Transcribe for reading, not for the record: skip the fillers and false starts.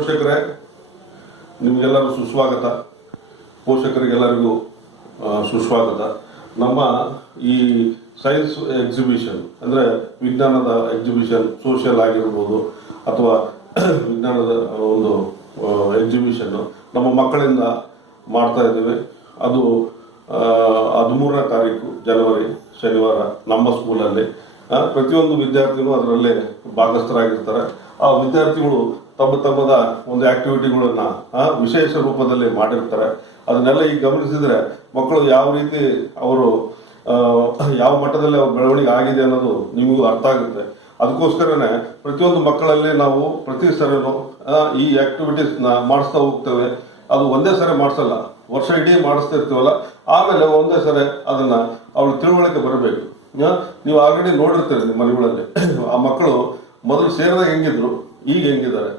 ಪೋಷಕರೇ, ನಿಮಗೆಲ್ಲರೂ ಸುಸ್ವಾಗತ. ಪೋಷಕರಿಗೆಲ್ಲರಿಗೂ ಸುಸ್ವಾಗತ. ನಮ್ಮ ಈ ಸೈನ್ಸ್ ಎಕ್ಸಿಬಿಷನ್ ಅಂದರೆ ವಿಜ್ಞಾನದ ಎಕ್ಸಿಬಿಷನ್, ಸೋಷಿಯಲ್ ಆಗಿರ್ಬೋದು ಅಥವಾ ವಿಜ್ಞಾನದ ಒಂದು ಎಕ್ಸಿಬಿಷನ್ನು ನಮ್ಮ ಮಕ್ಕಳಿಂದ ಮಾಡ್ತಾ ಇದ್ದೀವಿ. ಅದು 13ನೇ ತಾರೀಕು ಜನವರಿ ಶನಿವಾರ ನಮ್ಮ ಸ್ಕೂಲಲ್ಲಿ ಪ್ರತಿಯೊಂದು ವಿದ್ಯಾರ್ಥಿಗಳು ಅದರಲ್ಲೇ ಭಾಗಸ್ಥರಾಗಿರ್ತಾರೆ. ಆ ವಿದ್ಯಾರ್ಥಿಗಳು ತಮ್ಮದ ಒಂದು ಆಕ್ಟಿವಿಟಿಗಳನ್ನ ವಿಶೇಷ ರೂಪದಲ್ಲಿ ಮಾಡಿರ್ತಾರೆ. ಅದನ್ನೆಲ್ಲ ಈಗ ಗಮನಿಸಿದ್ರೆ ಮಕ್ಕಳು ಯಾವ ರೀತಿ ಅವರು ಯಾವ ಮಟ್ಟದಲ್ಲಿ ಅವ್ರ ಬೆಳವಣಿಗೆ ಆಗಿದೆ ಅನ್ನೋದು ನಿಮಗೂ ಅರ್ಥ ಆಗುತ್ತೆ. ಅದಕ್ಕೋಸ್ಕರನೇ ಪ್ರತಿಯೊಂದು ಮಕ್ಕಳಲ್ಲಿ ನಾವು ಪ್ರತಿ ಸರಿನೂ ಈ ಆಕ್ಟಿವಿಟೀಸ್ನ ಮಾಡಿಸ್ತಾ ಹೋಗ್ತೇವೆ. ಅದು ಒಂದೇ ಸರಿ ಮಾಡಿಸಲ್ಲ, ವರ್ಷ ಇಡೀ ಮಾಡಿಸ್ತಾ ಇರ್ತೀವಲ್ಲ, ಆಮೇಲೆ ಒಂದೇ ಸರಿ ಅದನ್ನ ಅವ್ರ ತಿಳುವಳಿಕೆ ಬರಬೇಕು. ನೀವು ಆಲ್ರೆಡಿ ನೋಡಿರ್ತೀರಿ ನಿಮ್ಮ ಮನೆಗಳಲ್ಲಿ ಆ ಮಕ್ಕಳು ಮೊದಲು ಸೇರಿದಾಗ ಹೆಂಗಿದ್ರು, ಈಗ ಹೆಂಗಿದ್ದಾರೆ.